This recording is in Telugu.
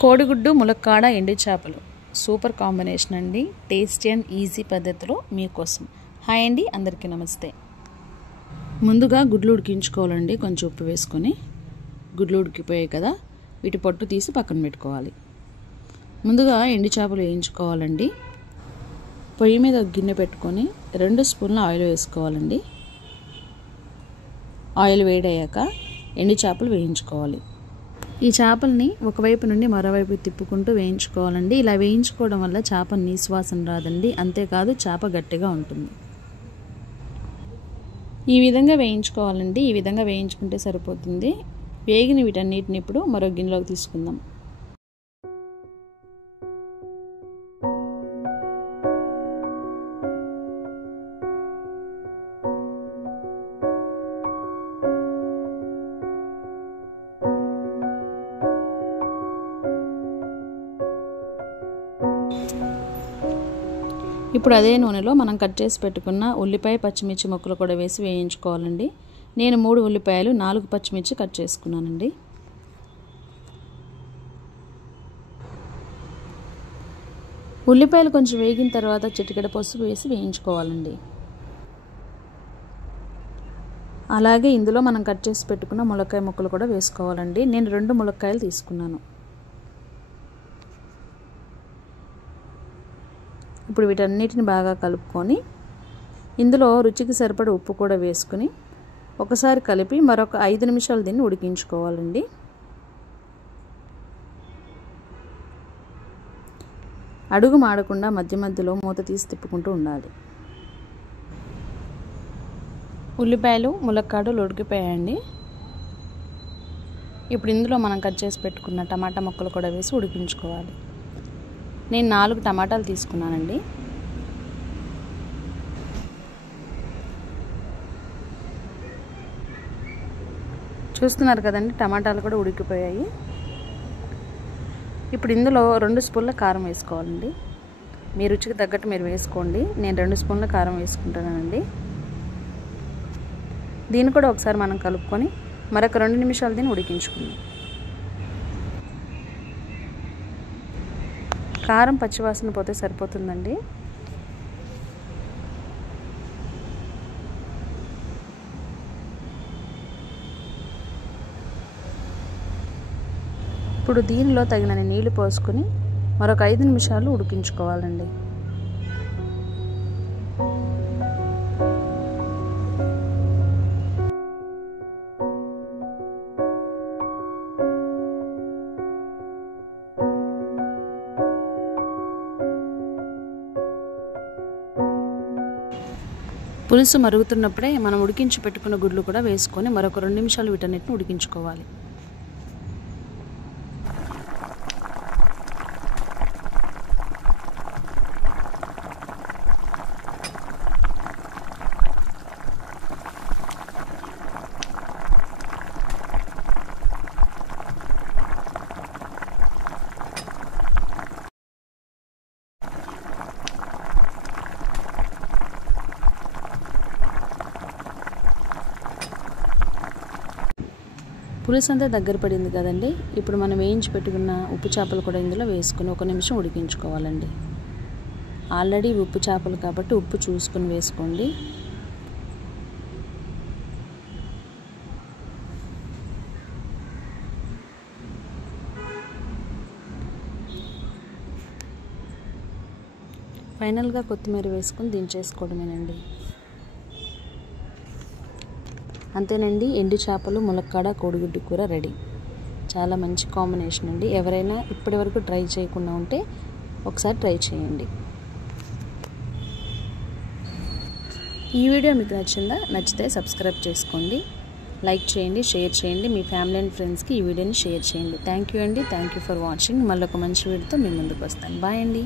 కోడిగుడ్డు ములక్కాడ ఎండు చేపలు సూపర్ కాంబినేషన్ అండి. టేస్టీ అండ్ ఈజీ పద్ధతిలో మీకోసం. హాయ్ అండి, అందరికీ నమస్తే. ముందుగా గుడ్లు ఉడికించుకోవాలండి. కొంచెం ఉప్పు వేసుకొని గుడ్లు ఉడికిపోయాయి కదా, వీటి పొట్టు తీసి పక్కన పెట్టుకోవాలి. ముందుగా ఎండు చేపలు వేయించుకోవాలండి. పొయ్యి మీద ఒక గిన్నె పెట్టుకొని 2 స్పూన్ల ఆయిల్ వేసుకోవాలండి. ఆయిల్ వేడయ్యాక ఎండు చేపలు వేయించుకోవాలి. ఈ చేపల్ని ఒకవైపు నుండి మరోవైపు తిప్పుకుంటూ వేయించుకోవాలండి. ఇలా వేయించుకోవడం వల్ల చేప నీసు వాసన రాదండి. అంతేకాదు చేప గట్టిగా ఉంటుంది. ఈ విధంగా వేయించుకోవాలండి. ఈ విధంగా వేయించుకుంటే సరిపోతుంది. వేగిన వీటన్నిటిని ఇప్పుడు మరో గిన్నెలోకి తీసుకుందాం. ఇప్పుడు అదే నూనెలో మనం కట్ చేసి పెట్టుకున్న ఉల్లిపాయ పచ్చిమిర్చి ముక్కలు కూడా వేసి వేయించుకోవాలండి. నేను 3 ఉల్లిపాయలు 4 పచ్చిమిర్చి కట్ చేసుకున్నానండి. ఉల్లిపాయలు కొంచెం వేగిన తర్వాత చిటికెడ పసుపు వేసి వేయించుకోవాలండి. అలాగే ఇందులో మనం కట్ చేసి పెట్టుకున్న ములక్కాయ ముక్కలు కూడా వేసుకోవాలండి. నేను 2 ములక్కాయలు తీసుకున్నాను. ఇప్పుడు వీటన్నిటిని బాగా కలుపుకొని ఇందులో రుచికి సరిపడ ఉప్పు కూడా వేసుకుని ఒకసారి కలిపి మరొక 5 నిమిషాలు దీన్ని ఉడికించుకోవాలండి. అడుగు మాడకుండా మధ్య మధ్యలో మూత తీసి తిప్పుకుంటూ ఉండాలి. ఉల్లిపాయలు ములక్కాడలు ఉడికిపోయాయండి. ఇప్పుడు ఇందులో మనం కట్ చేసి పెట్టుకున్న టమాటా ముక్కలు కూడా వేసి ఉడికించుకోవాలి. నేను 4 టమాటాలు తీసుకున్నానండి. చూస్తున్నారు కదండి, టమాటాలు కూడా ఉడికిపోయాయి. ఇప్పుడు ఇందులో 2 స్పూన్ల కారం వేసుకోవాలండి. మీ రుచికి తగ్గట్టు మీరు వేసుకోండి. నేను 2 స్పూన్ల కారం వేసుకుంటానండి. దీన్ని కూడా ఒకసారి మనం కలుపుకొని మరొక 2 నిమిషాలు దీన్ని ఉడికించుకుందాం. కారం పచ్చివాసన పోతే సరిపోతుందండి. ఇప్పుడు దీనిలో తగినన్ని నీళ్లు పోసుకొని మరొక 5 నిమిషాలు ఉడికించుకోవాలండి. పులుసు మరుగుతున్నప్పుడే మనం ఉడికించి పెట్టుకున్న గుడ్లు కూడా వేసుకొని మరొక 2 నిమిషాలు వీటన్నిటిని ఉడికించుకోవాలి. పులుసు అంతా దగ్గర పడింది కదండి. ఇప్పుడు మనం వేయించి పెట్టుకున్న ఉప్పు చేపలు కూడా ఇందులో వేసుకుని 1 నిమిషం ఉడికించుకోవాలండి. ఆల్రెడీ ఉప్పు చేపలు కాబట్టి ఉప్పు చూసుకొని వేసుకోండి. ఫైనల్గా కొత్తిమీర వేసుకొని దించేసుకోవడమేనండి. అంతేనండి, ఎండు చేపలు ములక్కాడ కోడిగుడ్డు కూర రెడీ. చాలా మంచి కాంబినేషన్ అండి. ఎవరైనా ఇప్పటివరకు ట్రై చేయకుండా ఉంటే ఒకసారి ట్రై చేయండి. ఈ వీడియో మీకు నచ్చిందా? నచ్చితే సబ్స్క్రైబ్ చేసుకోండి, లైక్ చేయండి, షేర్ చేయండి. మీ ఫ్యామిలీ అండ్ ఫ్రెండ్స్కి ఈ వీడియోని షేర్ చేయండి. థ్యాంక్ యూ అండి. Thank you for watching. మళ్ళీ ఒక మంచి వీడియోతో మీ ముందుకు వస్తాను. బాయ్ అండి.